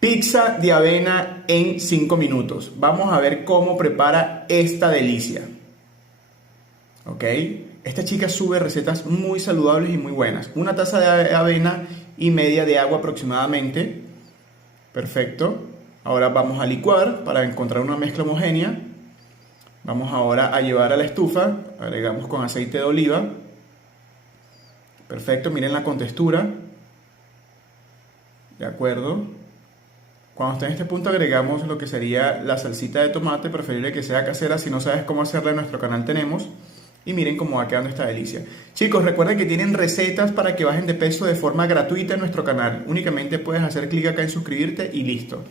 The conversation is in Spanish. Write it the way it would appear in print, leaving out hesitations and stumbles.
Pizza de avena en 5 minutos. Vamos a ver cómo prepara esta delicia. ¿Ok? Esta chica sube recetas muy saludables y muy buenas. Una taza de avena y media de agua aproximadamente. Perfecto. Ahora vamos a licuar para encontrar una mezcla homogénea. Vamos ahora a llevar a la estufa. Agregamos con aceite de oliva. Perfecto, miren la contextura. De acuerdo. Cuando esté en este punto agregamos lo que sería la salsita de tomate, preferible que sea casera. Si no sabes cómo hacerla, en nuestro canal tenemos. Y miren cómo va quedando esta delicia. Chicos, recuerden que tienen recetas para que bajen de peso de forma gratuita en nuestro canal. Únicamente puedes hacer clic acá en suscribirte y listo.